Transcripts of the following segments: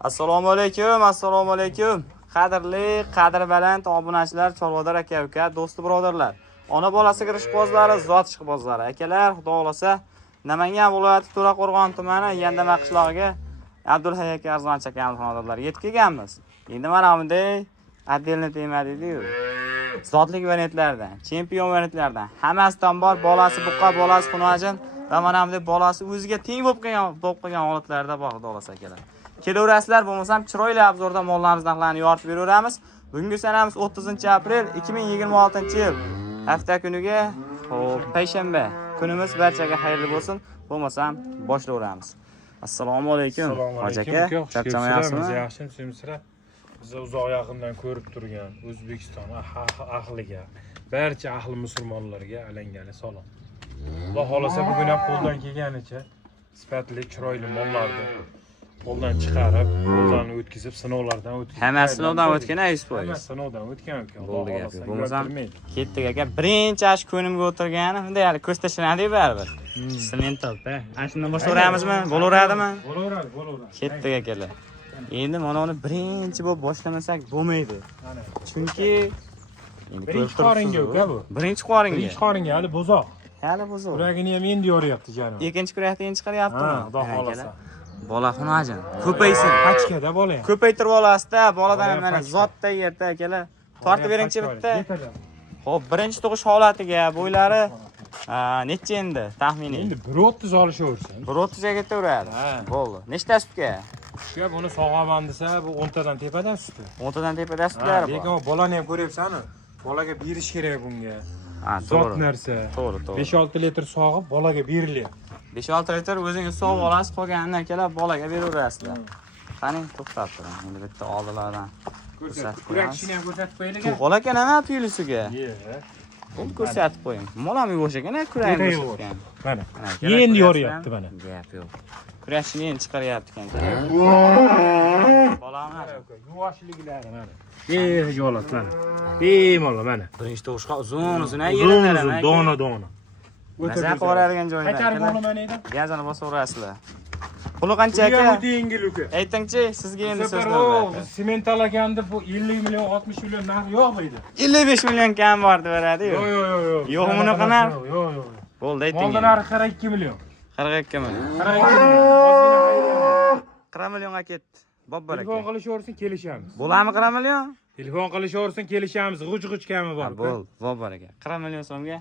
Assalomu alaykum. Qadri baland obunachilar, chorvador aka-uka, do'sti birodarlar. Ona bolasiga ishqibozlari, zot ishqibozlari, akalar, xudo xolasa, Namangan viloyati To'raqo'rg'on tumani Yandama qishlog'iga Abdulhay aka arzonchi akamiz xonadonlari yetib kelganmiz. Endi mana bunday отдельный tema deydi-yu. Zotlik variantlardan, chempion variantlardan hammasidan bor, bolasi buqa, bolasi xunojin va mana bunday bolasi o'ziga teng bo'lib qolgan holatlarda bor, xudo xolasa akalar. Kelaverasizlar, bo'lmasam chiroyli obzorda mollarimiz narxlarini yoritib beraveramiz. Bugungi sanamiz 30-aprel 2026-yil. Hafta kuniga, payshanba. Kunimiz barchaga xayrli bo'lsin. Bo'lmasam boshlayveramiz. Assalomu alaykum. Hoji aka, charchamayapsizmi? Yaxshimi, semsira. Biz uzoq yaqindan ko'rib turgan O'zbekiston ahliga, barcha ahli musulmonlarga alangani salom. Xudo xolasa bugun ham qo'ldan kelganicha sifatli, chiroyli mollarni qo'ldan chiqarib, qo'ldan o'tkazib, sinovlardan o'tkazib. Hammasi sinovdan o'tgan, 100%. Hammasi sinovdan o'tgan ekan. Bo'ldi gapi. Bo'lmasam ketdik aka. Birinchi ash ko'nimga o'tirgani, bunday hali ko'z tashladik baribir. Semental-da. Ashundan boshlayveramizmi? Bo'laveradimi? Bo'laveradi. Ketdik akalar. Endi mana uni birinchi bo'lib boshlamasak bo'lmaydi. Chunki endi birinchi qoringa uka bu. Birinchi qoringa. Birinchi qoringa hali bo'zoq. Hali bo'zoq. Kuragini ham endi yoryapti janim. Ikkinchi kuragini endi chiqaryaptimi? Xudo xolasa. Bola xunojin. Ko'paysin. Pachkada bola ham. Ko'paytirib olasizda, boladan mana zotda yerda akalar. Tortib beringchi bitta. Xo'p, birinchi tug'ish holatiga bo'ylari necha endi taxminiy? Endi 1.30 olishaversin. 1.30 ga ketaveradi. Bo'ldi. Nechta sutga? Shuga buni sog'aman desa, bu 10 tadan tepadan suti. 10 tadan tepada sutlar bor. Lekin bolani ham ko'ryapsan-ku. Bolaga berish kerak bunga. To'g'ri. Zot narsa. To'g'ri. 5-6 litr sog'ib bolaga berilyapti. 5-6 litr o'zingiz sog'ib olasiz, qolganini akalar bolaga beraverasizlar. Qani, to'xtab turing. Endi bitta oldilardan ko'rsatib qo'yamiz. Kurak ham ko'rsatib qo'yaylik. To'qol aka nima tuyulisiga? Qo'l ko'rsatib qo'ying. Molam yuvosh ekan, kuragini ko'rsatgan. Mana. Endi yoryapti mana. Gap yo'q. Kurashini endi chiqaryapti ekan. Bolami yuvoshliklari mana. Yo'lat mana. Bemalol mana. Birinchi tug'ishqa uzun yelinlar, dona. Maza qiladigan joyda. Qaytarib olaman edi. Gazini bosaverasizlar. Puli qancha aka? O'ta yengil uka. Aytingchi, sizga endi so'z navbati. Semental akanda bu 50 million, 60 million narx yo'q edi. 55 million kam bor deb beradi-yu. Yo'q. Yo'q, bunaqa narx? Yo'q. Bo'ldi, ayting. Moldan narxi 42 million. 42 million. 42 million. 40 millionga ketdi. Bob aka. Telefon qilishaversin, kelishamiz. Bo'ladimi 40 million? Telefon qilishaversin, kelishamiz. G'uj kami bor. Bo'l, bob aka. 40 million so'mga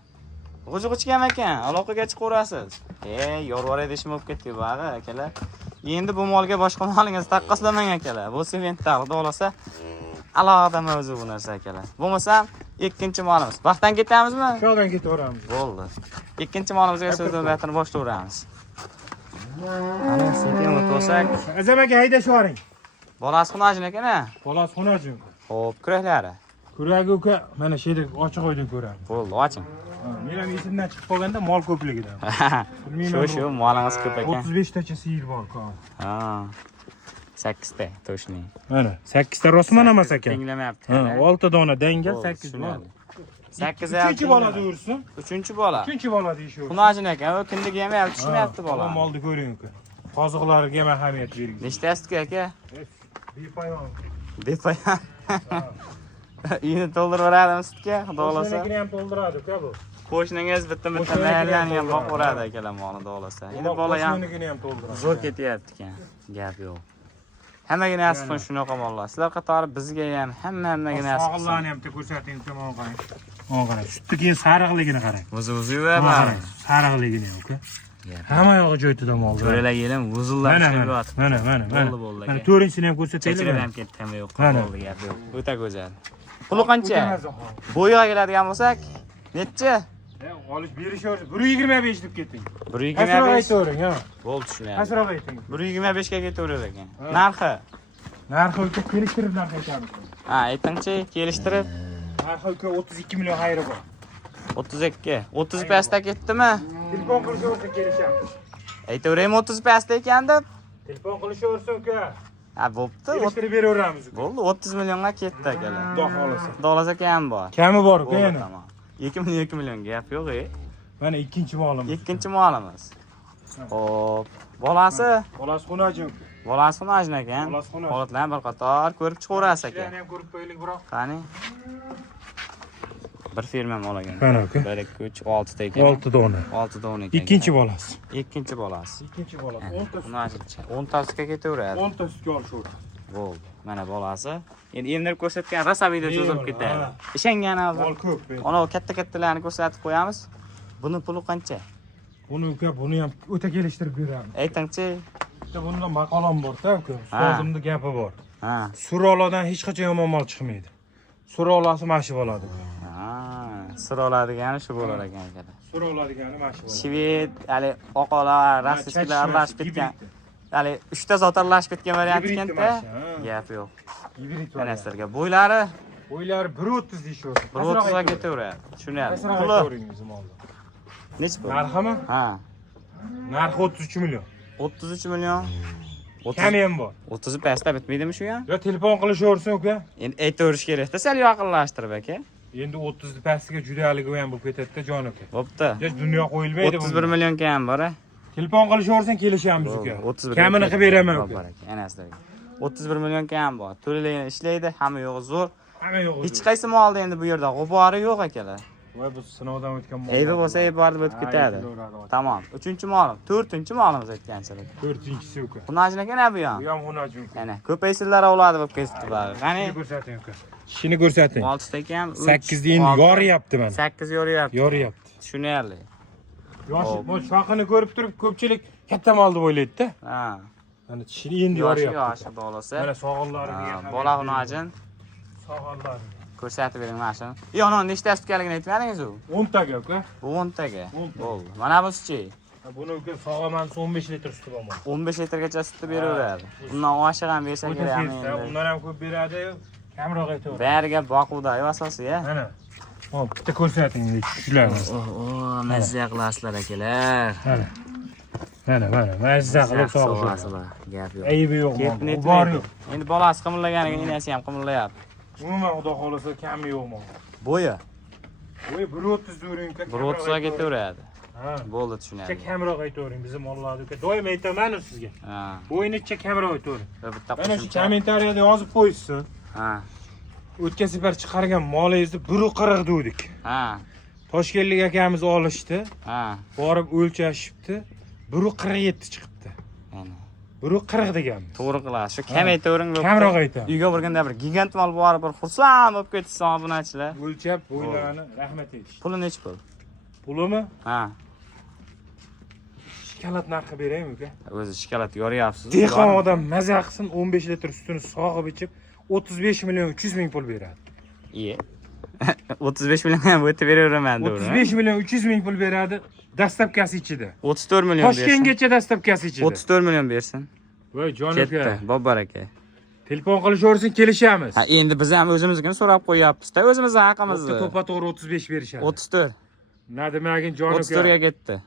g'uj kam ekan, aloqaga chiqaverasiz. Yorvar edishim bo'lib ketdi bag'i akalar. Endi bu molga boshqa molingizni taqqoslamang akalar. Bu sementda xudo xolasa alohida mavzu bu narsa akalar. Bo'lmasa ikkinchi molimiz. Vaqtdan ketamizmi? Shodan ketaveramiz. Bo'ldi. Ikkinchi molimizga so'z navbatini boshlayveramiz. Ana sekin o'tsak. Azam aka haydash yuboring. Bolasi xunojin ekan-a? Bolasi xunojin. Xo'p, kuraklari. Kuragi uka mana shu yerda ochiq o'ydan ko'ramiz. Bo'ldi, oching. Men ham esimdan chiqib qolganda mol ko'pligidan. Shu molingiz ko'p ekan. 35 tacha sigir bor-ku. 8 ta to'shni. Mana 8 ta rostman emas ekan. Tinglamayapti. 6 dona dangal 8 bor. 8 3-chi bola deyursin. 3-chi bola. 3-chi bola deyishur. Xunojin ekan, u kundiga ham tushmayapti bola. Molni ko'ring uka. Qoziqlariga ham ahamiyat bering. Nechtasiga aka? Bepoyon. Bepoyon. Uyini to'ldiraveradimi sutga, xudo xolasa? Qo'shninikini ham to'ldiradi uka bu. Qo'shningiz bitta mayallani ham boqaveradi akalar molni, xudo xolasa. Endi bola ham qo'shninikini ham to'ldiradi. zo'r ketyapti ekan. Gap yo'q. Hammaga nasib qilsin shunaqa mollar. Sizlar qatori bizga ham hammaga nasib qilsin. Sog'illarni ham ko'rsating, tomon qarang. Mana qarang, sutni keyin sariqligini qarang. O'zi va mana sariqligini ham uka. Hamma yog'i joyida moldi. Ko'ralar yelim, vuzullar ishlayib yotibdi. Mana. Bo'ldi. Mana 4-chisini ham ko'rsataylik. Chechirib ham ketdi, hamma yo'q. Bo'ldi, gap yo'q. O'ta go'zal. Puli qancha? Bo'yiga keladigan bo'lsak, necha? Olish berishaversin. 125 deb keting. 125. Asroq aytavering, ha. Bo'ldi tushunayapti. Asroq ayting. 125 ga ketaverar ekan. Narxi? Narxi uka kelishtirib narx aytamiz. Aytingchi, kelishtirib. Narxi uka 32 million xayri bor. 32. 30 pastda ketdimi? Telefon qilishaversin, kelishamiz. Aytaveraymi 30 pastda ekan deb? Telefon qilishaversin uka. Bo'pti. Kelishtirib beraveramiz uka. Bo'ldi, 30 millionga ketdi akalar. Xudo xolasa. Xudo xolasa kam bor. Kami bor uka yana. 2 million gap yo'q. Mana ikkinchi molimiz. Ikkinchi molimiz. Xo'p, bolasi xunojin. Bolasi xunajin ekan. Bolasi xunajin. Holatlarni bir qator ko'rib chiqaverasiz ekan. Ishlarni ham ko'rib qo'yaylik biroq. Qani? Bir firma mol ekan. Qani aka? 1 2 3 6 ta ekan. 6 dona. 6 dona ekan. Ikkinchi bolasi. Ikkinchi bolasi. Ikkinchi bolasi. 10 ta. Xunajincha. 10 tasiga ketaveradi. 10 ta sutga olishaveradi. Bo'ldi. Mana bolasi. Endi emdirib ko'rsatgan rosa video cho'zilib ketadi. Ishangani hozir. Mol ko'p. Ana katta-kattalarni ko'rsatib qo'yamiz. Buni puli qancha? Buni uka, buni ham o'ta kelishtirib beramiz. Aytingchi. Bitta bunda maqolam bor-da uka. Ustozimning gapi bor. Ha. Suroladan hech qachon yomon mol chiqmaydi. Surolasi mana shu bo'ladi. Ha, sir oladigani shu bo'lar ekan akalar. Suroladigani mana shu bo'ladi. Shved, hali oqolar, rossiyskilar aralashib ketgan. Hali 3 ta zot aralashib ketgan variant ekanda. Gap yo'q. Hibrid Kanastarga bo'ylari bo'ylari 1.30 deyishyapti. 1.30 ga ketaveradi. Tushunadi. Puli Puli nechi pul? narximi? Ha. Narxi 33 million. 33 million. Kami ham bor. 30 pastda bitmaydimi shu ham? Yo telefon qilishaversin uka. Endi aytaverish kerak-da, sal yaqinlashtirib aka. Endi 30 pastiga judaligi ham bo'lib ketadi-da jon uka. Bo'pti. Hech dunyo qo'yilmaydi. 31 million kam bor. Telefon qilishaversin kelishamiz uka. 31 Kamini qilib beraman uka. Bor ekan, anasiga. 31 million kam bor. To'lalayni ishlaydi, hamma yo'g'i zo'r. Hamma yo'q. Hech qaysi molda endi bu yerda g'ubori yo'q akalar. Voy bu sinovdan o'tgan mol. Aybi bo'lsa aybi bor deb o'tib ketadi. Tamom. 3-molim, 4-molimiz aytganchilik. 4-chi uka. Xunajin ekan bu ham. Bu ham xunajin uka. Mana ko'paysinlar avlodi bo'lib ketdi bari. Qani? Ko'rsating uka. Ishini ko'rsating. 6 ta ekan. 8 da endi yoriyapti mana. 8 yoriyapti. Yoriyapti. Tushunarli. Yosh, bu shoxini ko'rib turib ko'pchilik katta mol deb o'ylaydi-da. Ha. Mana tishini endi yoriyapti. Yoshi bo'lsa. Mana sog'inlari bola xunajin sog'inlari. ko'rsatib bering mana shuni. Yo'q, nechta tutganligini aytmadingiz-ku? 10 taga uka. Bu 10 taga. Bo'ldi. Mana busi-chi? Buni uka sog'aman 15 litr suti bor. 15 litrgacha sutni beraveradi. Undan oshiq ham bersa kerak endi. Undan ham ko'p beradi, kamroq aytaveradi. Bariga boquvda asosiy-a. Mana. Hop, bitta ko'rsating shularni. Mazza qilasizlar akalar. Mana. Mana, mazza qilib sog'ishasizlar. Gap yo'q. Aybi yo'q. Bor yo'q. Endi bolasi qimillaganiga enasi ham qimillayapti. Umuman xudo xolasa kami yo'qmi? Bo'yi. Bo'yi 1.30 during. 1.30 ga ketaveradi. Ha. Bo'ldi tushunadi. Necha kamroq aytavering bizim mollarni uka. Doim aytaman sizga. Ha. Bo'yini necha kamroq aytavering. Bitta Mana shu qo'shimcha. kommentariyada yozib qo'yishsin. Ha. O'tgan safar chiqargan molingizni 1.40 dedik. Ha. Toshkentlik akamiz olishdi. Ha. Borib o'lchashibdi. 1.47 chiqibdi. Mana. 1.40 deganmiz. To'g'ri qilasiz. Shu kam aytavering. Kamroq aytaman. Uyga borganda bir gigant mol borib bir xursand bo'lib ketsa obunachilar. O'lchab bo'ylarini rahmat aytish. Puli nechi pul? Pulimi? Ha. Shikolat narxi beraymi uka? O'zi shikolat yoryapsiz. Dehqon odam maza qilsin 15 litr sutini sog'ib ichib 35 million 300 ming pul beradi. Iye. 35 million ham o'tib beraveraman deb. 35 million 300 ming pul beradi. Dastlabkasi ichida. 34 million bersin. Toshkentgacha dastlabkasi ichida. 34 million bersin. Voy jon Ketdi. aka. Bobbar aka. Telefon qilishaversin kelishamiz. Ha, endi biz ham o'zimizgini so'rab qo'yapmiz-da, o'zimiz haqimizni. To'ppa to'g'ri 35 berishadi. 34. Nima demagin jon aka. 34 ga ketdi.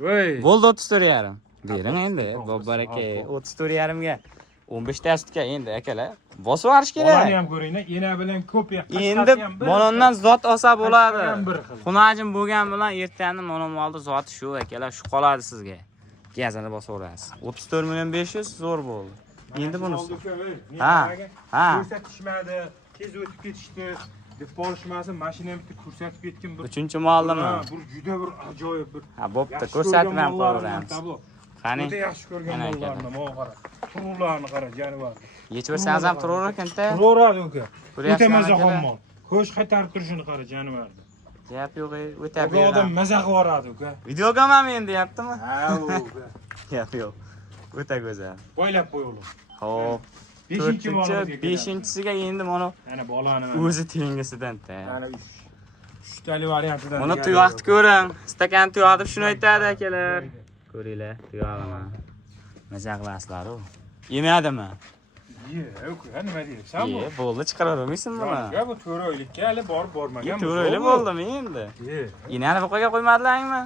Voy. Bo'ldi 34 yarim. Bering endi, Bobbar aka. 34 yarimga 15 ta sutga endi akalar. Bosib olish Bolani kerak. ham ko'ringlar, ena bilan ko'p yoq. Endi monondan zot olsa bo'ladi. ham bir xil. Xunajin bo'lgan bilan ertani monomolni zoti shu akalar, shu qoladi sizga. Gazini bosaverasiz. 34 million 500 zo'r bo'ldi. Endi bunisi. Ha. Ha. Ko'rsatishmadi, tez o'tib ketishdi. Deb bo'lishmasin, mashinani bitta ko'rsatib ketgan bir. 3-moldimi? Ha, bir juda bir ajoyib bir. Ha, bo'pti, ko'rsatib ham qo'yaveramiz. Qani? Juda yaxshi ko'rgan mollarni, mo'g'a qara. Turuvlarni qara, jonivar. Yechib bersangiz ham turaver ekan-da. Turaveradi uka. Ko'ryapsizmi O'ta maza akalar? xom mol. Qo'sh qaytarib turishini qara, jonivar. Gap yo'q, o'ta Bu odam maza qilib yuboradi uka. Videoga ham men deyaptimi? Ha, uka. Gap yo'q. O'ta go'zal. Boylab qo'yinglar. Xo'p. 5-chi 5-siga endi mana Mana bolani. o'zi tengisidan-da. Mana 3 tali variantidan. Mana tuyoqni ko'ring. Stakan tuyoq deb shuni aytadi akalar. Ko'ringlar, tuyog'ini. Maza qilasizlar-ku. Yemadimi? Yo'q, nima deyapsan bu? Bo'ldi, chiqaravermaysanmi buni? Ya bu 4 oylikka hali borib bormagan. 4 oylik bo'ldimi endi? Inani buqaga qo'ymadingmi?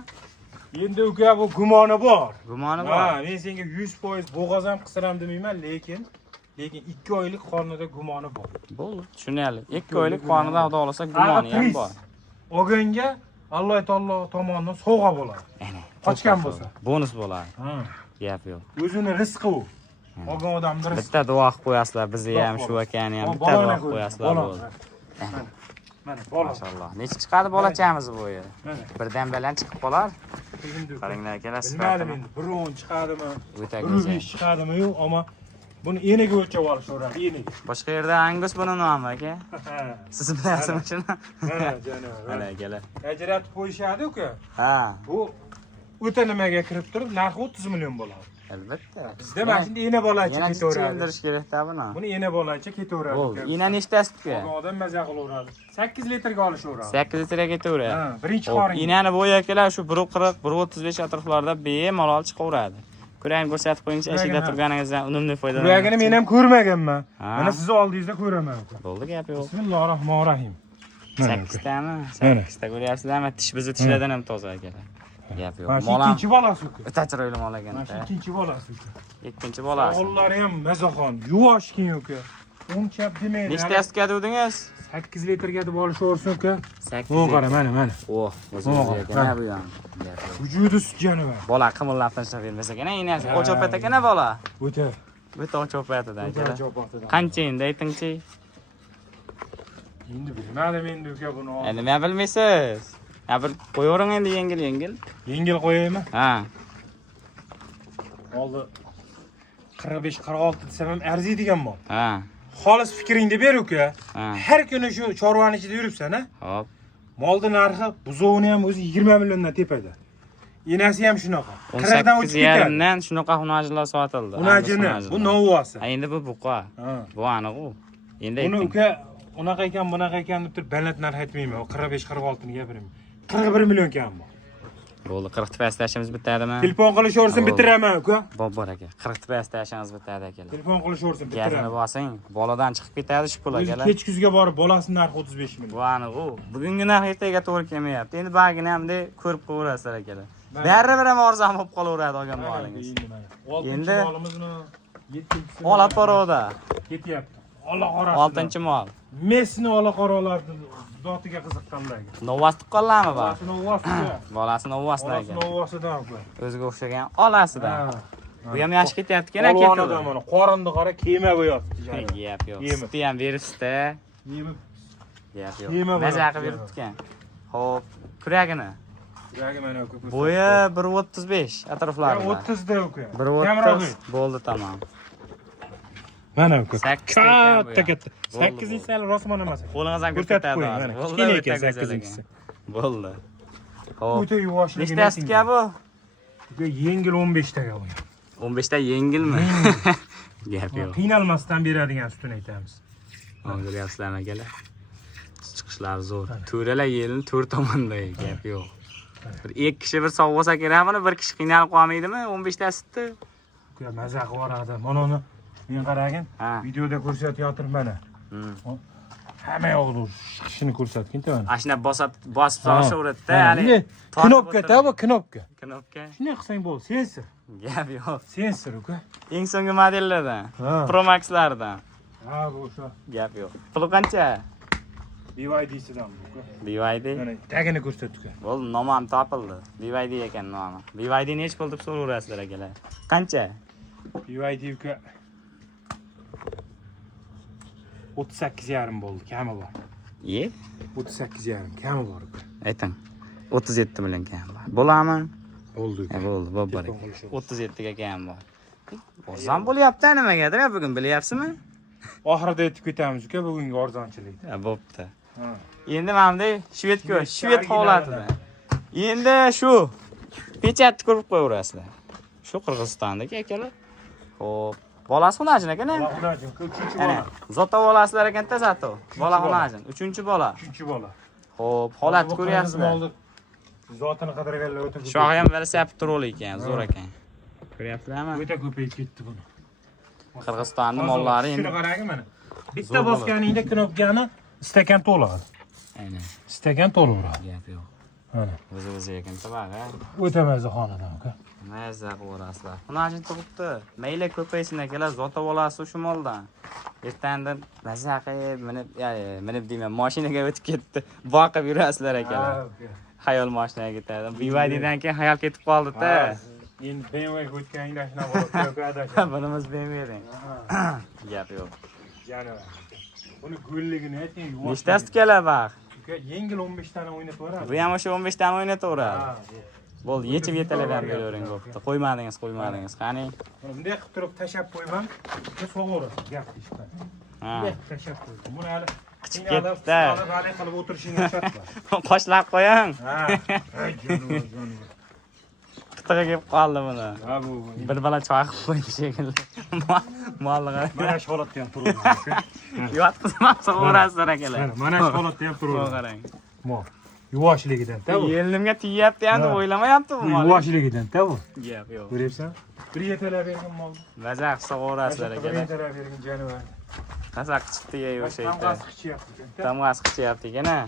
Endi uka bu gumoni bor. Gumoni bor. Ha, men senga 100% bo'g'oz ham qisram demayman, lekin 2 oylik qornida gumoni bor. Bo'ldi, tushunarli. 2 oylik qonidan xudo olsa gumoni ham bor. Olganga Alloh taolo tomonidan sovg'a bo'ladi. Ana, Qochgan bo'lsa. Bonus bo'ladi. Ha. Gap yo'q. O'zini rizqi u. Olgan odamlar Bitta duo qilib qo'yasizlar, bizni ham shu akani ham bitta duo qilib qo'yasizlar bo'ldi. Mana bola. Maşallah. Necha chiqadi bolachamiz bu yer? Mana. Birdan bilan chiqib qolar. Qaranglar akalar, Bilmadim endi 1-10 chiqadimi? O'ta 1-5 go'zal. chiqadimi yo'q, ammo buni enaga o'lchab olishadi, enaga. Boshqa yerda Angus buni nomi aka. Siz bilasizmi shuni? Mana janob. Mana akalar. Ajratib qo'yishadi uka. Ha, Bu o'ta nimaga kirib turib, narxi 30 million bo'ladi. albatta. Bizda mana shunday ena bolacha Yana ketaveradi. childirish kerak-da buni. Buni ena bolacha ketaveradi. Bo'ldi. Ina nechtasiga? Odam maza qilaveradi. 8 litrga olishaveradi. 8 litrga ketaveradi. Ha, birinchi Xo'p, qoring. inani bo'yi akalar shu 1.40, 1.35 atroflarda bemalol chiqaveradi. Ko'rang, ko'rsatib qo'yingchi, eshikda turganingizdan unumli foydalaning. Buragini men ham ko'rmaganman. Ha. Mana sizni oldingizda ko'raman. Bo'ldi, gap yo'q. Bismillahirrohmanirrohim. 8 tami? Mana. 8 ta ko'ryapsizlarmi? Tish bizni tishlardan ham toza akalar. Gap yo'q. Mana shu Molam ikkinchi bolasi uka. o'ta chiroyli mol Mana shu ekan-da. ikkinchi bolasi uka. Ikkinchi bolasi. O'g'illari ham mazaxon, yuvoshkin uka. O'ngchap demaydi. Nechtasiga dedingiz? 8 litrga deb olishaversin uka. 8. Bu qara, mana. Oh, o'zi ekan bu ham. Gap yo'q. Vujudi sutjani va. Bola qimillab tashlab bermasa ekan, inasi. O'chopat ekan bola. O'ta. O'ta o'chopatidan O'ta akalar. javobatida. Qancha endi aytingchi? Endi bilmadim endi uka buni. Nima bilmaysiz? Ha bir qo'yavering endi yengil. Yengil qo'yaymi? Ha. Oldi 45-46 desam ham arziydigan mol. Ha. Xolis fikringni ber uka. Ha. Har kuni shu chorvani ichida yuribsan, ha? Hop. Molni narxi buzovini ham o'zi 20 milliondan tepada. Enasi ham shunaqa. 40dan o'tib ketadi. 18,5dan shunaqa xunajlar sotildi. Unajini, bu novosi. Ha, endi bu buqa. Ha. Bu aniq u. Endi Buni ayting. uka unaqa ekan, bunaqa ekan deb turib baland narx aytmayman. O 45-46 ni gapiraman. 41 million kam bu. Bo'ldi, 40 tepasi tashimiz bitadimi? Telefon qilishaversin, bitiraman uka. Bor aka. 40 tepasi tashimiz bitadi akalar. Telefon qilishaversin, Gazini bitiraman. bosing, boladan chiqib ketadi shu pul O'zi akalar. kech kuzga borib bolasining narxi 35 million. Bu aniq u. Bugungi narx ertaga to'g'ri kelmayapti. Endi bagini hamda ko'rib qo'yasizlar akalar. Baribir ham arzon bo'lib qolaveradi olgan molingiz. Endi molimizni 7-chi Ola paroda. ketyapti. Ola qorasi. 6-chi mol. Messini ola qoralarni zotiga qiziqqanlarga. Novas tuqqanlarmi bor? Bolasini ovosida. Bolasini ovasidan Bolasini ekan. ovosidan uka. O'ziga o'xshagan olasidan. Bu ham yaxshi ketyapti ekan Olvonidan mana qorinni qara, kema bo'yapti. Gap yo'q. Yemi. Suti ham beribsiz-da. Yemi Gap Yema yo'q. Maza bo'lyapti. qilib beribdi ekan. Xo'p, kuragini. yuragi mana uka. Bo'yi 1.35 atroflarida. 30 da uka. 1.30 bo'ldi tamam. Mana uka. 8 Katta katta. Bo'ldi, 8 insal rosmon emas. Qo'lingizdan Ko'rsatib ko'rsatadi qo'ying, hozir. mana. Bo'ldi, Kichkina o'ta ekan go'zal 8-inchisi. Bo'ldi. Xo'p. O'ta yuvoshligi. Nechtasiga bu? Uka yengil 15 taga bu. 15 ta yengilmi? Gap yo'q. Qiynalmasdan beradigan sutini aytamiz. Ko'ryapsizlarmi akalar? Chiqishlari zo'r. To'ralar yelni to'r tomonda gap yo'q. Bir ikki kishi bir sog' bo'lsa kerakmi? Bir kishi qiynalib qolmaydimi? 15 ta sutni. Uka maza qilib yuboradi. Mana uni men qaragin. Ha. Videoda ko'rsatyaptir mana. Hamma yo'g'ida chiqishini ko'rsatgin mana. Ashuna bosib solishaveradi-da, ya'ni. Knopka-da bu knopka. Knopka. Shunday qilsang bo'ldi, sensor. Gap yo'q. Sensor uka. Eng so'nggi modellardan, Ha. Pro Max'lardan. Ha, bu o'sha Gap yo'q. Puli qancha? BYD-sidan bu uka. BYD. Mana tagini ko'rsat uka. Bo'ldi, nomi ham topildi. BYD ekan nomi. BYD nech pul deb so'raverasizlar akalar. Qancha? BYD uka 38,5 bo'ldi, kami bor. Ye? 38,5 kami bor uka. Ayting. 37 million kam bor. Bo'ladimi? Bo'ldi uka. Bo'ldi, bor. Telefon qilishib. 37 ga kam bor. Arzon bo'lyapti nimagadir bugun bilyapsizmi? Oxirida aytib ketamiz uka bugungi arzonchilikni. Ha, bo'pti. Ha. Endi mana bunday shved holatida. Endi shu pechatni ko'rib qo'yaverasizlar. Shu Qirg'izistondagi akalar. Xo'p, bolasi xunajin ekan-a? Xunajin, 3-chi Ana, bola. zoto bolasizlar ekan-da zato. Bola xunajin, 3-chi bola. 3-chi bola. Xo'p, holatni ko'ryapsizlar. Zotini qidirganlar o'ta ko'p. Shoxi ham velosiped rol ekan, zo'r ekan. Ko'ryapsizlarmi? O'ta ko'payib ketdi buni. Qirg'izistonning mollari Shuni endi qarang mana. Bitta bosganingda knopkani stakan to'ladi. aynan Stakan to'laveradi. gap yo'q. Mana. O'zi ekan tabaga. O'ta mazza xonadan uka. Mazza qilaverasizlar. Xunajin turibdi. Mayli ko'paysin akalar, zotib olasiz shu moldan. Ertandan mazza qilib minib deyman, mashinaga o'tib ketdi. Boqib yurasizlar akalar. Xayol mashinaga ketadi. BYDdan keyin xayol ketib qoldi-da. Endi BMW o'tganingda shunaqa bo'lib adashadi. Bunimiz BMW'ding. Gap yo'q. Janob. Buni go'lligini ayting, yuvosh. Nechtasi kelar baq? Uka, yengil 15 tani o'ynataveradi. Bu ham o'sha 15 tani o'ynataveradi. Ha, Bo'ldi, yechib yetalardan beravering bo'pti. Qo'ymadingiz. Qani? buni bunday qilib turib tashab qo'ymang, so'g'orasan, gap ishdan. Ha. Bunday tashab qo'ydim. Buni hali Qichib qiynalib, ketdi. valay qilib o'tirishingni shartlar. Qoshlab qo'ying. Ha, ay jonivor. Qitig'iga kelib qoldi buni. Ha bu. Bir bala choy qilib qo'ydi shekilli. Mollig'i. Mana shu holatda ham turibdi. Yotqizmasa o'rasizlar akalar. Mana shu holatda ham turibdi. Qarang. Mo. Yuvoshligidan-da bu. Yelimga tegyapti ham deb o'ylamayapti bu mol. Yuvoshligidan-da bu. Gap yo'q. Ko'ryapsan? Bir yetalab bergan mol. Mazaq sog'orasizlar Bir akalar. yetalab bergan jonivor. Qasaq chiqdi o'sha yerda. Tamg'asi qichyapti ekan. Tamg'as qichyapti ekan-a.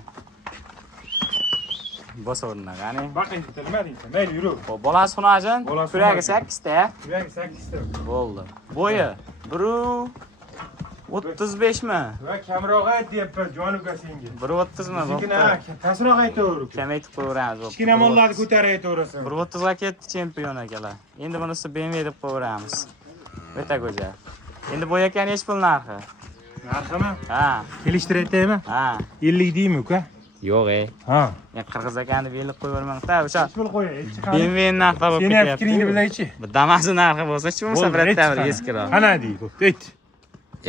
Bos o'rniga qani. Baqing bilmading sen. Mayli yur. Xo'p, bolasi xunajin. Bolasi Kuragi xunajin. 8 ta. Yuragi 8 ta. Bo'ldi. Bo'yi 1.35 mi? Va kamroq ayt deyapman jonuga senga. 1.30 mi? Kichkina, pastroq aytaver. Kamaytib qo'yamiz. Kichkina mollarni ko'tarib aytaverasan. 1.30 ga ketdi chempion akalar. Endi bunisi BMW deb qo'yamiz. O'ta go'zal. Endi bo'y aka nech pul narxi? Narximi? Ha. Kelishtirib aytaymi? Ha. 50 deymi uka? Yo'q Ha. Men qirg'iz akani belib qo'yvermang-da, o'sha Hech pul qo'yay. BMW narxi bo'lib Seni ketyapti. fikringni bilaychi. Bu Damas'ni narxi bo'lsa-chi bo'lmasa birotta bir eskiroq. Qana deydi? Ayt.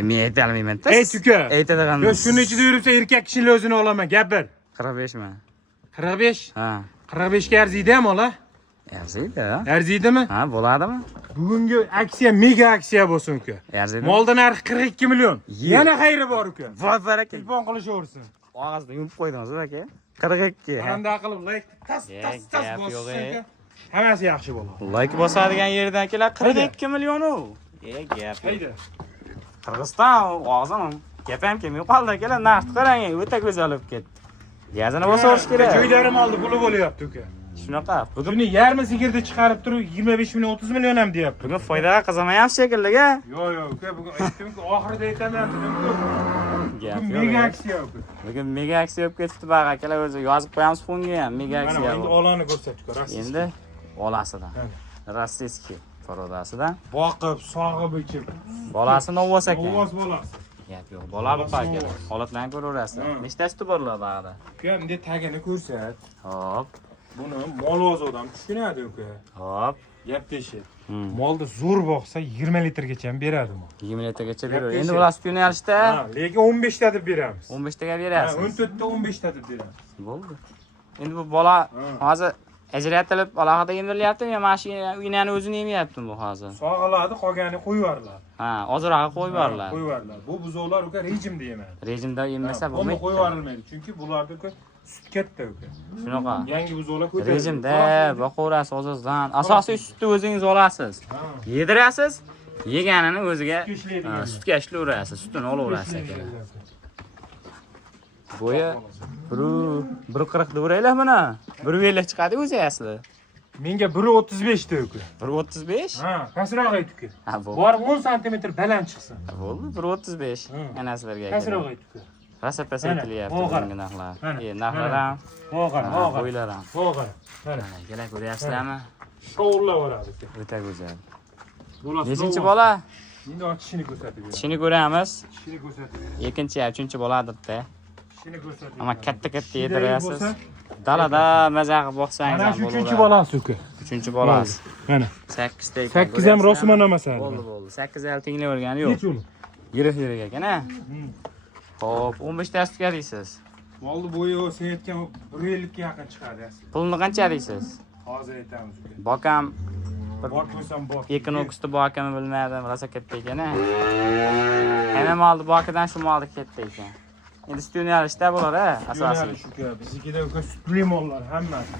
Men aytolmayman-da. Ayt uka. Aytadigan. Yo shuni ichida yuribsa erkak kishining o'zini olaman, gapir. 45 mi? 45. Ha. 45 ga arziydimi ola? Arziydi. Arziydimi? Ha, bo'ladimi? Bugungi aksiya mega aksiya bo'lsin uka. Arziydi. Molda narxi 42 million. Yana xayri bor uka. Voy baraka. Telefon qilishaversin. Og'izda yumib qo'ydingiz aka. 42. Qanday qilib like tas gap yo'q, bossangiz hammasi yaxshi bo'ladi. Like bosadigan yerdan kelar 42 million u. Gap yo'q. Hayda. Qirg'iziston og'zim. Gap ham kelmay qoldi akalar. Narxni qarang, o'ta go'zal bo'lib ketdi. Gazini bosorish kerak. Joylarim oldi, puli bo'lyapti uka. Shunaqa. Bugun Buni yarmi sigirda chiqarib turib 25 million 30 million ham deyapti. bugun foydaga qizamayapti shekilli-ga. Yo'q, uka, bugun aytdim-ku, oxirida aytaman. Gap Bugun yo'q. mega aksiya uka. Bugun mega aksiya bo'lib ketibdi baq akalar, o'zi yozib qo'yamiz fonga ham mega Mana aksiya. endi olani ko'rsatdik, rossiya. Endi olasidan. Rossiyskiy forodasidan. Boqib, sog'ib ichib. Bolasi Novvos ekan. Ovoz bolasi. Gap yo'q. Bola bu akalar. Holatlarni ko'raverasizlar. Nechtasi tuborlar bag'da? Uka, endi tagini ko'rsat. Hop. Buni molvoz odam tushunadi uka. Hop. Gap teshi. Molda zo'r boqsa 20 litrgacha ham beradi bu. 20 litrgacha Gap beradi. teshi. Endi bular sut yo'nalishda Ha, lekin 15 ta deb beramiz. 15 taga Ha, berasiz. 14 ta 15 ta deb beramiz. Bo'ldi. Endi bu bola hozir ajratilib alohida yemdirilyaptimi yo mashina uynani o'zini yemayaptimi bu hozir? Sog'iladi, qolgani qo'yib yuboriladi. Ha, ozroq qo'yib yuboriladi. Qo'yib yuboriladi. Bu buzoqlar uka rejimda yemaydi. Rejimda yemasa Buni bo'lmaydi. qo'yib yuborilmaydi, chunki bularda uka sut katta uka. Shunaqa. Yangi buzoqlar ko'tariladi. Rejimda boqaverasiz o'zingizdan. Asosiy sutni o'zingiz olasiz. Yedirasiz, yeganini o'ziga sutga ishlayverasiz, sutini olaverasiz akalar. Bo'yi 1.40 deb uraylar buni. 1.50 chiqadi o'zi asli. Menga 1.35 ta uka. 1.35? Ha, pastroq ayt uka. Ha, bo'ldi. Bor 10 sm baland chiqsin. Bo'ldi, 1.35. Ana sizlarga Pastroq ayt uka. Rosa pasaytilyapti bunga narxlar. Narxlar ham, Bo'g'ar, bo'ylar ham. Bo'g'ar. Mana Kelar ko'ryapsizlarmi? shovullaveradi uka. O'ta go'zal. Bo'lasi. Nechinchi bola? Endi ochishini ko'rsatib beraman. Tishini ko'ramiz. Tishini ko'rsatib beraman. Ikkinchi, uchinchi boladir-da. Tishini ko'rsatib. Ammo katta Tishidagi yedirasiz. bo'lsa, Dalada maza qilib boqsangiz Mana ham shu bo'laveradi. 3-chi bolasi uka. Uchinchi bolasi. Mana. 8 ta ekan. 8 ham rosman emas hali. Bo'ldi. 8 hali tinglavergani yo'q. Nech uni? Yirik ekan-a. Xo'p, 15 ta sutga deysiz. Molni bo'yi sen aytgan 1.50 ga yaqin chiqadi asli. Pulni qancha deysiz? Hozir aytamiz uka. Bokam Bor ko'rsam bor. Ekin o'qisda bokami bilmadim, rosa katta ekan-a. Hamma molni bokidan shu molni ketdi ekan. Endi sut yo'nalishda bo'lar-a, asosiy. Shuka, biznikida uka sutli mollar hammasi.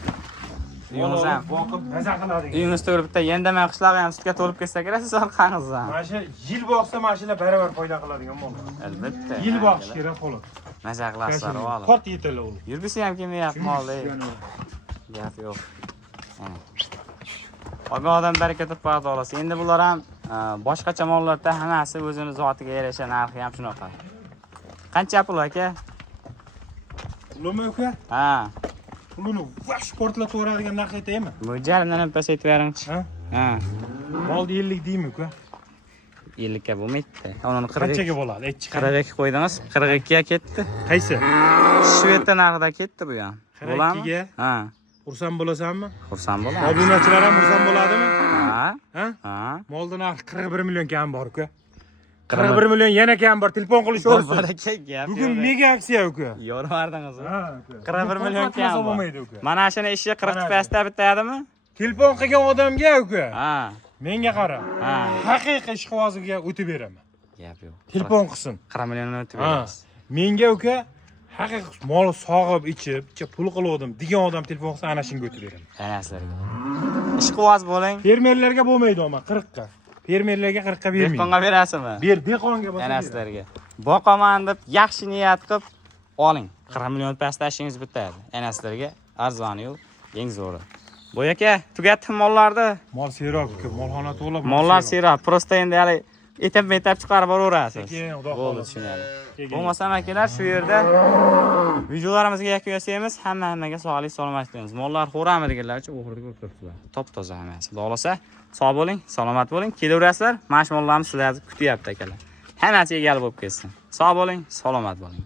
Uyingiz ham boqib maza qiladi. uyingizda turib bitta yendamay qishlog'i ham sutga to'lib ketsa kerak siz orqangizdan. Mana shu yil boqsa mashina baravar foyda qiladigan mollar. Albatta. Yil boqish kerak xolos. Maza qilasizlar o'g'lim. Qort yetadi u. Yurgisi ham kelmayapti molni. Gap yo'q. Olgan odam baraka topib olasa. Endi bular ham boshqacha mollarda hammasi o'zini zotiga yarasha narxi ham shunaqa. Qancha pul aka? Pulmi uka? Ha. Pulini vash portlatib o'radigan narx aytaymi? Mo'ljalini ham pasaytib beringchi. Ha? Ha. Molni 50 deymi uka? 50 ga bo'lmaydi. Uni 42 Qanchaga bo'ladi? Aytchi. 42 qo'ydingiz, 42 ga ketdi. Qaysi? Shvedda narxida ketdi bu ham. 42 ga? Ha. Xursand bo'lasanmi? Xursand bo'laman. Obunachilar ham xursand bo'ladimi? Ha. Ha? Ha. Molni narxi 41 million kam bor uka. 41 million yana kam bor. Telefon qilishversin. Baraka gap. Bugun mega aksiya uka. Yormardingiz. Ha, uka. 41 million kam bor. bo'lmaydi uka. Mana shuni ishi 40 pastda bitadimi? Telefon qilgan odamga uka. Ha. Menga qara. Ha. Haqiqiy ishqiboziga o'tib beraman. Gap yo'q. Telefon qilsin. 40 million o'tib Ha. beramiz. Menga uka haqiqiy mol sog'ib ichib, pul qildim degan odam telefon qilsa ana shunga o'tib beraman. Ana sizlarga. Ishqiboz bo'ling. Fermerlarga bo'lmaydi oma 40 ga. Fermerlarga 40 ga bermayman. Dehqonga berasizmi? Ber, dehqonga bo'lsa. Ana sizlarga. Boqaman deb yaxshi niyat qilib oling. 40 million pastda ishingiz bitadi. Ana sizlarga arzoni yo'q, eng zo'ri. Boy aka, tugatdi mollarni. Mol seroq uka, molxona to'la. Mollar seroq, prosta endi hali etib chiqarib boraverasiz. Keyin xudo Bo'ldi, xohlasa. tushunadi. Bo'lmasa akalar shu yerda videolarimizga yakun yasaymiz. Hammaga sog'lik salomatlik tilaymiz. Mollar xo'rami deganlar uchun o'xirda ko'p turibdilar. Top-toza hammasi. Xudo xolasa sog' bo'ling, salomat bo'ling. Kelaverasizlar. Mana shu mollarni sizlarni kutyapti akalar. Hammasiga gal bo'lib ketsin. Sog' bo'ling, salomat bo'ling.